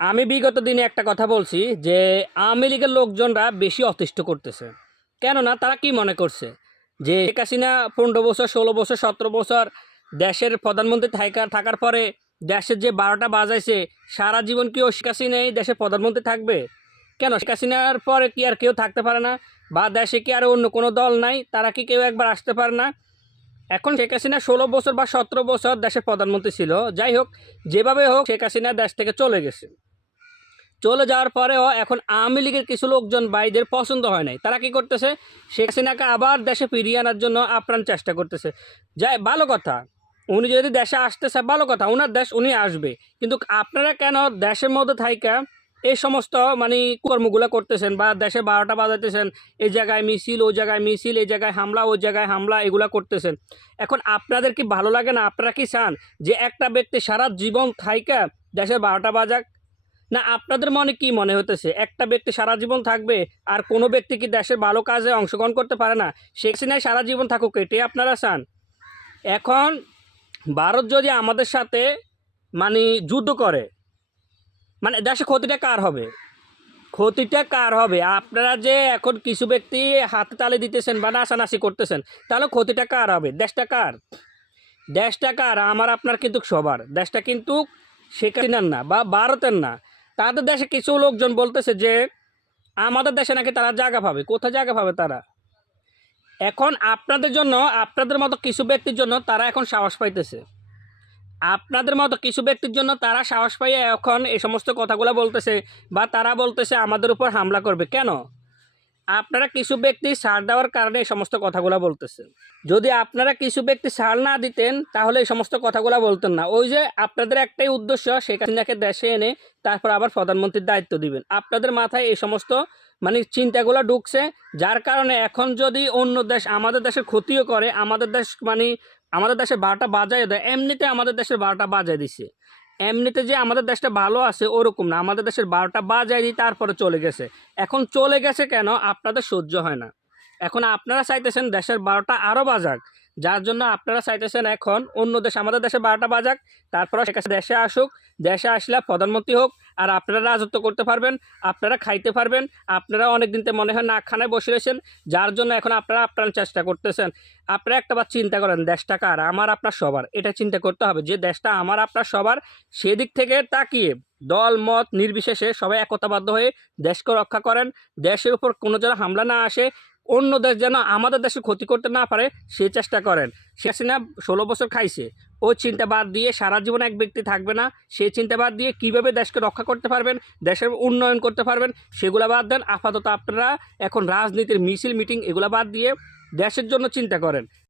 আমি বিগত দিনে একটা কথা বলছি যে আওয়ামী লীগের লোকজনরা বেশি অতিষ্ঠ করতেছে। কেননা তারা কি মনে করছে? যে শেখ হাসিনা পনেরো বছর, ষোলো বছর, সতেরো বছর দেশের প্রধানমন্ত্রী থাকার থাকার পরে দেশের যে বারোটা বাজাইছে, সারা জীবন কি ও শেখ হাসিনাই দেশের প্রধানমন্ত্রী থাকবে? কেন শেখ হাসিনার পরে কি আর কেউ থাকতে পারে না? বা দেশে কি আর অন্য কোনো দল নাই? তারা কি কেউ একবার আসতে পারে না? এখন শেখ হাসিনা ষোলো বছর বা সতেরো বছর দেশের প্রধানমন্ত্রী ছিল। যাই হোক, যেভাবে হোক শেখ হাসিনা দেশ থেকে চলে গেছে। চলে যাওয়ার পরেও এখন আওয়ামী লীগের কিছু লোকজন বাইদের পছন্দ হয় নাই। তারা কি করতেছে? শেখ হাসিনাকে আবার দেশে ফিরিয়ে আনার জন্য আপ্রাণ চেষ্টা করতেছে। যাই, ভালো কথা। উনি যদি দেশে আসতেছে, ভালো কথা। ওনার দেশ, উনি আসবে। কিন্তু আপনারা কেন দেশের মধ্যে থাইকা এই সমস্ত মানে কর্মগুলো করতেছেন বা দেশে বারোটা বাজাইতেছেন এই জায়গায় মিছিল ওই জায়গায় মিছিল এই জায়গায় হামলা ওই জায়গায় হামলা, এগুলা করতেছেন? এখন আপনাদের কি ভালো লাগে না? আপনারা কি চান যে একটা ব্যক্তি সারা জীবন থাইকা দেশের বারোটা বাজাক না, আপনাদের মনে কি মনে হতেছে একটা ব্যক্তি সারা জীবন থাকবে আর কোনো ব্যক্তি কি দেশের ভালো কাজে অংশগ্রহণ করতে পারে না? শেখ সারা জীবন থাকুক, এটাই আপনারা চান? এখন ভারত যদি আমাদের সাথে মানে যুদ্ধ করে মানে দেশে ক্ষতিটা কার হবে? ক্ষতিটা কার হবে? আপনারা যে এখন কিছু ব্যক্তি হাতে তালে দিতেছেন বা নাচানাচি করতেছেন, তাহলে ক্ষতিটা কার হবে? দেশটা কার? দেশটা কার? আমার, আপনার কিন্তু সবার। দেশটা কিন্তু শেখ না বা ভারতের না। তাদের দেশে কিছু লোকজন বলতেছে যে, আমাদের দেশে নাকি তারা জায়গা পাবে। কোথায় জায়গা পাবে তারা? এখন আপনাদের জন্য, আপনাদের মতো কিছু ব্যক্তির জন্য তারা এখন সাহস পাইতেছে। আপনাদের মতো কিছু ব্যক্তির জন্য তারা সাহস পাইয়ে এখন এই সমস্ত কথাগুলো বলতেছে বা তারা বলতেছে আমাদের উপর হামলা করবে। কেন? আপনারা কিছু ব্যক্তি সার দেওয়ার কারণে এই সমস্ত কথাগুলো বলতেছেন। যদি আপনারা কিছু ব্যক্তি সার না দিতেন, তাহলে এই সমস্ত কথাগুলো বলতেন না। ওই যে আপনাদের একটাই উদ্দেশ্য হাসিনাকে দেশে এনে তারপর আবার প্রধানমন্ত্রীর দায়িত্ব দিবেন। আপনাদের মাথায় এই সমস্ত মানে চিন্তাগুলো ঢুকছে, যার কারণে এখন যদি অন্য দেশ, আমাদের দেশের ক্ষতিও করে, আমাদের দেশ মানে আমাদের দেশের বারোটা বাজায় দেয়, এমনিতে আমাদের দেশের বারোটা বাজায় দিছে। এমনিতে যে আমাদের দেশটা ভালো আছে, ওরকম না। আমাদের দেশের বারোটা বাজায় তারপরে চলে গেছে। এখন চলে গেছে কেন? আপনাদের সহ্য হয় না। এখন আপনারা চাইতেছেন দেশের বারোটা আরও বাজাক। যার জন্য আপনারা চাইতেছেন এখন অন্য দেশ, আমাদের দেশে বারোটা বাজাক, তারপরে দেশে আসুক, দেশে আসলে প্রধানমন্ত্রী হোক, আর আপনারা রাজত্ব করতে পারবেন, আপনারা খাইতে পারবেন, আপনারা অনেক দিনতে মনে হয় না খানায় বসে রয়েছেন, যার জন্য এখন আপনারা আপ্রাণ চেষ্টা করতেছেন। আপনারা একটা বার চিন্তা করেন, দেশটা কার? আমার, আপনার সবার। এটা চিন্তা করতে হবে যে দেশটা আমার, আপনার সবার। সেদিক থেকে তাকিয়ে দল, মত নির্বিশেষে সবাই একতাবদ্ধ হয়ে দেশকে রক্ষা করেন। দেশের উপর কোনো যেন হামলা না আসে। অন্য দেশ যেন আমাদের দেশে ক্ষতি করতে না পারে, সে চেষ্টা করেন। শেখ হাসিনা ষোলো বছর খাইছে। ও চিন্তা বাদ দিয়ে সারা জীবন এক ব্যক্তি থাকবে না। সে চিন্তা বাদ দিয়ে কীভাবে দেশকে রক্ষা করতে পারবেন, দেশের উন্নয়ন করতে পারবেন, সেগুলো বাদ দেন। আপাতত আপনারা এখন রাজনীতির মিছিল, মিটিং এগুলো বাদ দিয়ে দেশের জন্য চিন্তা করেন।